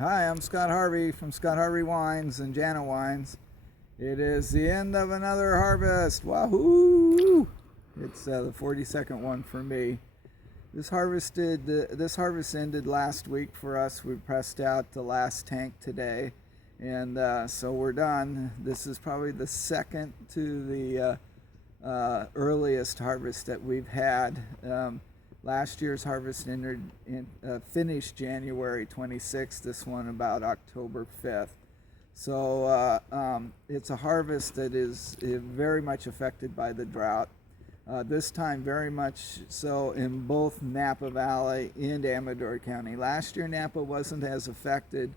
Hi, I'm Scott Harvey from Scott Harvey Wines and Jana Wines. It is the end of another harvest. Wahoo! It's the 42nd one for me. This harvest ended last week for us. We pressed out the last tank today, and so we're done. This is probably the second to the earliest harvest that we've had. Last year's harvest finished January 26th, this one about October 5th. So it's a harvest that is very much affected by the drought. This time very much so in both Napa Valley and Amador County. Last year Napa wasn't as affected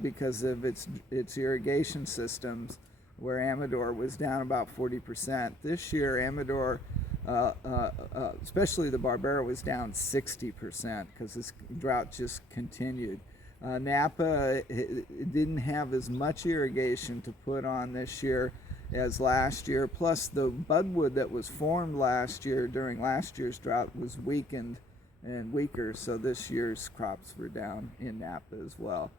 because of its irrigation systems, where Amador was down about 40%. This year Amador, especially the Barbera, was down 60% because this drought just continued. Napa didn't have as much irrigation to put on this year as last year, plus the budwood that was formed last year during last year's drought was weakened and weaker, so this year's crops were down in Napa as well.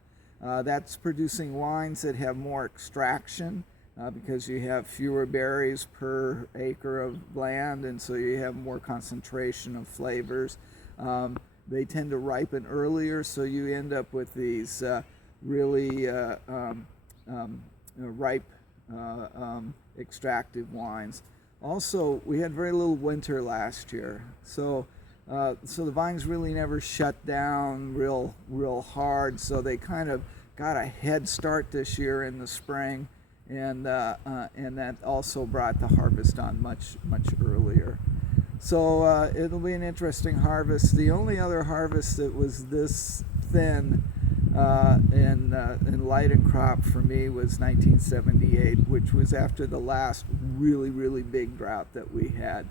That's producing wines that have more extraction, because you have fewer berries per acre of land, and so you have more concentration of flavors. They tend to ripen earlier, so you end up with these really ripe, extractive wines. Also, we had very little winter last year, so the vines really never shut down real hard, so they kind of got a head start this year in the spring. And that also brought the harvest on much earlier. So it'll be an interesting harvest. The only other harvest that was this thin in light and crop for me was 1978, which was after the last really big drought that we had.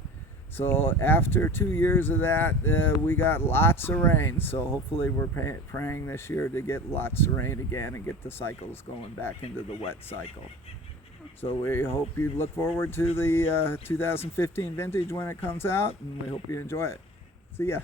So after 2 years of that, we got lots of rain. So hopefully we're praying this year to get lots of rain again and get the cycles going back into the wet cycle. So we hope you look forward to the 2015 vintage when it comes out, and we hope you enjoy it. See ya.